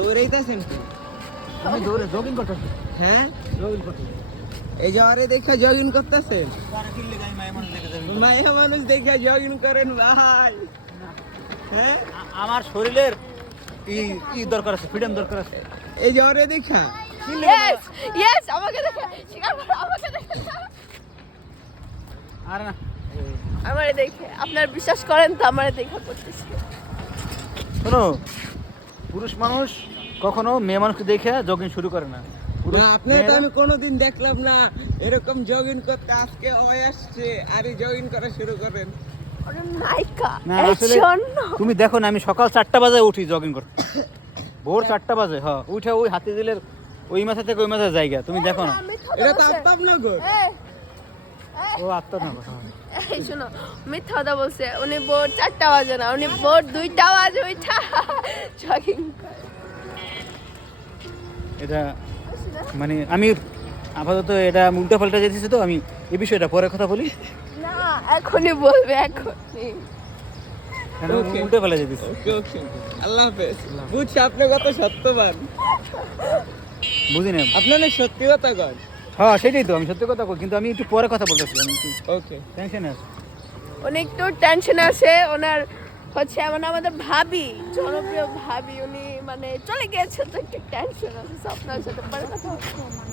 দৌড়াইতেছেন কি? আমি দৌড়ে জগিং করতেছি। হ্যাঁ, জগিং করতেছি। এই যে আরে দেখা জগিং করতেছেন। তারা কিনলে গাই মাই মানুষ দেখে যাবে। মাইয়া মানুষ দেখা জগিং করেন ভাই। হ্যাঁ, আমার শরীরের কি দরকার আছে, ফ্রিডম দরকার আছে। এই যে আরে দেখা ইয়েস ইয়েস আমাকে দেখে স্বীকার করো আমাকে দেখে আরে না, আমারে দেখে আপনার বিশ্বাস করেন তো আমারে দেখা করতেছে শোনো, পুরুষ মানুষ কখনো মেয়ে মানুষকে দেখে জগিং শুরু করে না। না, আপনার তো আমি কোনোদিন দেখলাম না এরকম জগিং করতে। আজকে হয়ে আসছে আর এই জগিং করা শুরু করেন। ওরে মাইকা না, এই আসলে জন্য তুমি দেখো না, আমি সকাল 4টা বাজে উঠি জগিং করতে। ভোর 4টা বাজে, হ্যাঁ, উঠে ওই হাতিঝিলের ওই মাথা থেকে ওই মাথার জায়গা, তুমি দেখো না। এটা তো আফতাবনগর। ও আত্মনগর। এই শোনো, মিথ্যা কথা বলছে। উনি ভোর 4টা বাজে না, উনি ভোর 2টা বাজে উঠা জগিং করে। এটা মানে আমি আপাতত এটা উল্টো পাল্টা যেতেছি, তো আমি এই বিষয়টা পরে কথা বলি। না এখনই বলবে এখনই। কেন Okay. উল্টো পাল্টা যেতেছি। ওকে ওকে, আল্লাহ হাফেজ। বুঝছি আপনি কত সত্যবান। বুঝি না। আপনি অনেক সত্যি কথা কন। হ্যাঁ সেটাই তো, আমি সত্যি কথা বলি, কিন্তু আমি একটু পরে কথা বলতেছি, আমি একটু ওকে, টেনশনে আছি। উনি একটু টেনশন আছে। ওনার হচ্ছে মানে আমাদের ভাবি, জনপ্রিয় ভাবি, উনি মানে চলে গিয়েছে তো একটু টেনশন আছে। So, আপনার সাথে পরে কথা হবে।